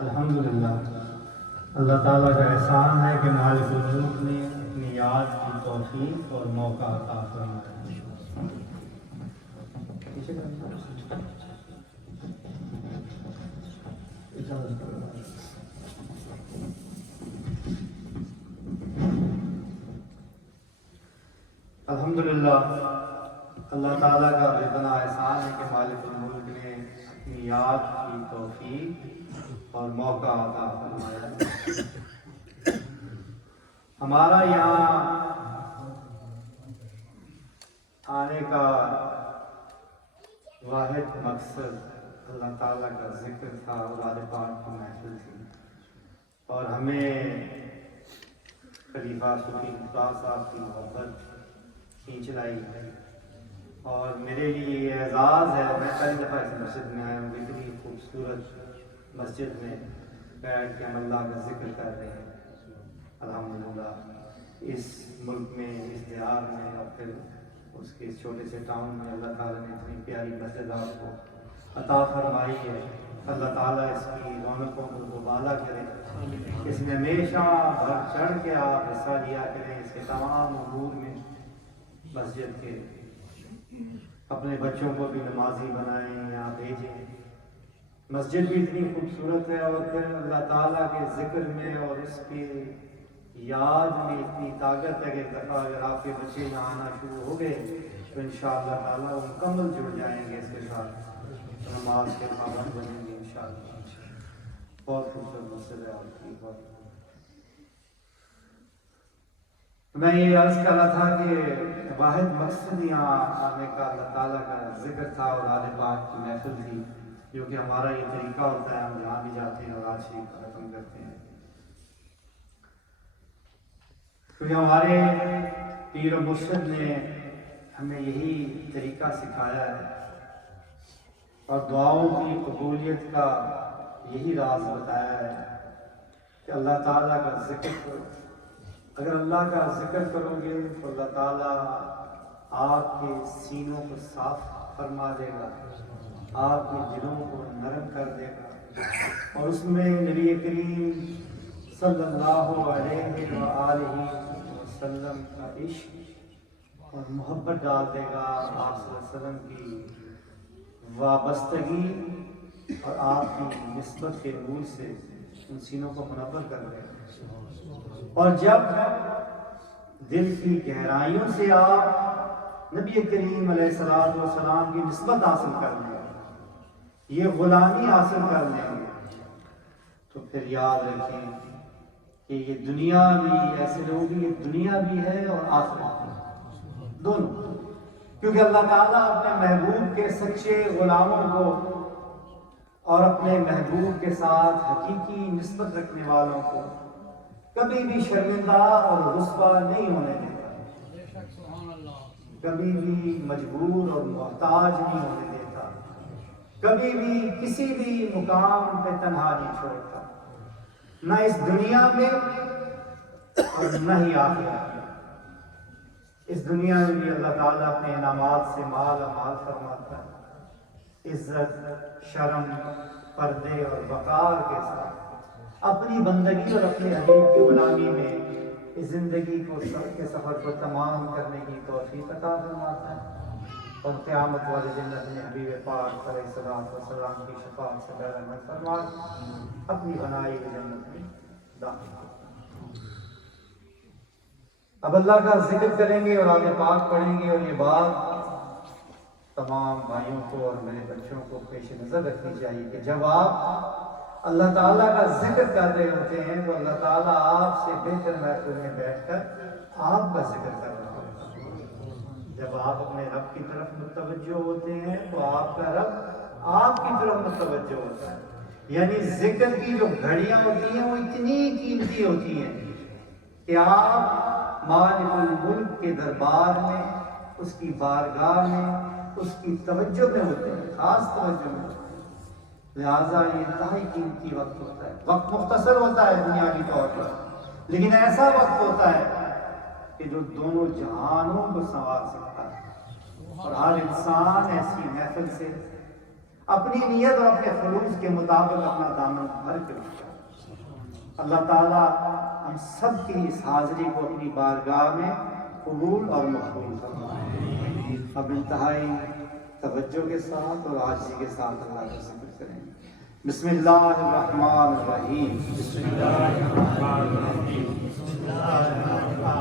الحمدللہ اللہ تعالیٰ کا احسان ہے کہ مالک الملک نے اپنی یاد کی توفیق اور موقع عطا فرمایا۔ الحمدللہ اللہ تعالیٰ کا بے پناہ احسان ہے کہ مالک الملک نے اپنی یاد کی توفیق اور موقع عطا فرمایا۔ ہمارا یہاں آنے کا واحد مقصد اللہ تعالیٰ کا ذکر تھا، اولاد پاک کی محفل تھی، اور ہمیں خلیفہ صوفی مختار صاحب کی محبت کھینچ لائی ہے، اور میرے لیے یہ اعزاز ہے۔ میں پہلی دفعہ اس مسجد میں آیا ہوں، اتنی خوبصورت مسجد میں بیٹھ کے ہم اللہ کا ذکر کر رہے ہیں۔ الحمدللہ اس ملک میں، اس دیہات میں، اور پھر اس کے اس چھوٹے سے ٹاؤن میں اللہ تعالیٰ نے اتنی پیاری مسجد آپ کو عطا فرمائی ہے۔ اللہ تعالیٰ اس کی رونقوں کو دوبالا کرے، اس میں ہمیشہ بڑھ چڑھ کے آپ حصہ لیا کریں، اس کے تمام امور میں مسجد کے۔ اپنے بچوں کو بھی نمازی بنائیں یا بھیجیں۔ مسجد بھی اتنی خوبصورت ہے، اور پھر اللہ تعالیٰ کے ذکر میں اور اس کی یاد میں اتنی طاقت ہے کہ ایک دفعہ اگر آپ کے بچے یہاں آنا شروع ہو گئے تو انشاءاللہ تعالیٰ وہ مکمل جڑ جائیں گے اس کے ساتھ، نماز کے پابند بنیں گے انشاءاللہ۔ بہت خوبصورت مسجد ہے آپ کی۔ میں یہ عرض کر رہا تھا کہ واحد مقصد یہاں آنے کا اللہ تعالیٰ کا ذکر تھا، اولاد پاک کی محفل تھی، جو کہ ہمارا یہ طریقہ ہوتا ہے، ہم جہاں بھی جاتے ہیں اور آج شریف ختم کرتے ہیں، کیونکہ ہمارے پیر و مرشد نے ہمیں یہی طریقہ سکھایا ہے، اور دعاؤں کی قبولیت کا یہی راز بتایا ہے کہ اللہ تعالیٰ کا ذکر کرو۔ اگر اللہ کا ذکر کرو گے تو اللہ تعالیٰ آپ کے سینوں کو صاف فرما دے گا، آپ کے دلوں کو نرم کر دے گا، اور اس میں نبی کریم صلی اللہ علیہ وآلہ وسلم کا عشق اور محبت ڈال دے گا، آپ صلی اللہ علیہ وسلم کی وابستگی اور آپ کی نسبت کے نور سے ان سینوں کو منور کر دے گا۔ اور جب دل کی گہرائیوں سے آپ نبی کریم علیہ السلام کی نسبت حاصل کر لیں گے، یہ غلامی حاصل کر لیں گے، تو پھر یاد رکھیں کہ یہ دنیا بھی ایسے لوگوں کی یہ دنیا بھی ہے اور آخرت بھی، دونوں، کیونکہ اللہ تعالیٰ اپنے محبوب کے سچے غلاموں کو اور اپنے محبوب کے ساتھ حقیقی نسبت رکھنے والوں کو کبھی بھی شرمندہ اور رسوا نہیں ہونے دیتا، کبھی بھی مجبور اور محتاج نہیں ہونے دیتا، کبھی بھی کسی بھی مقام پہ تنہا نہیں چھوڑتا، نہ اس دنیا میں اور نہ ہی آخرت میں۔ اس دنیا میں بھی اللہ تعالیٰ اپنے انعامات سے مال مال فرماتا ہے، عزت، شرم، پردے اور وقار کے ساتھ اپنی بندگی اور اپنے حبیب کی غلامی میں اس زندگی کو کے سفر کو تمام کرنے کی توفیق عطا فرماتا ہے، اور قیامت والے دن اپنے حبیب پاک علیہ السلام کی شفاعت سے بہرمند فرما اپنی بنائی ہوئی جنت میں داخل۔ اب اللہ کا ذکر کریں گے اور آگے پاک پڑھیں گے، اور یہ بات تمام بھائیوں کو اور میرے بچوں کو پیش نظر رکھنی چاہیے کہ جب آپ اللہ تعالیٰ کا ذکر کر رہے ہوتے ہیں تو اللہ تعالیٰ آپ سے بہتر محفل میں بیٹھ کر آپ کا ذکر کر رہا ہوتا ہے۔ جب آپ اپنے رب کی طرف متوجہ ہوتے ہیں تو آپ کا رب آپ کی طرف متوجہ ہوتا ہے، یعنی ذکر کی جو گھڑیاں ہوتی ہیں وہ اتنی قیمتی ہوتی ہیں کہ آپ مالک الملک کے دربار میں، اس کی بارگاہ میں، اس کی توجہ میں ہوتے ہیں، خاص توجہ میں ہوتے ہیں۔ لہٰذا یہ انتہائی قیمتی وقت ہوتا ہے، وقت مختصر ہوتا ہے دنیا کی طور پر، لیکن ایسا وقت ہوتا ہے کہ جو دونوں جہانوں کو سنوار سکتا ہے، اور ہر انسان ایسی محفل سے اپنی نیت اور اپنے خلوص کے مطابق اپنا دامن بھر کے اٹھا۔ اللہ تعالیٰ ہم سب کی اس حاضری کو اپنی بارگاہ میں قبول اور مقبول فرمائے۔ اب انتہائی توجہ کے ساتھ اور عاجزی کے ساتھ اللہ کا ذکر کریں۔ بسم اللہ الرحمن الرحیم۔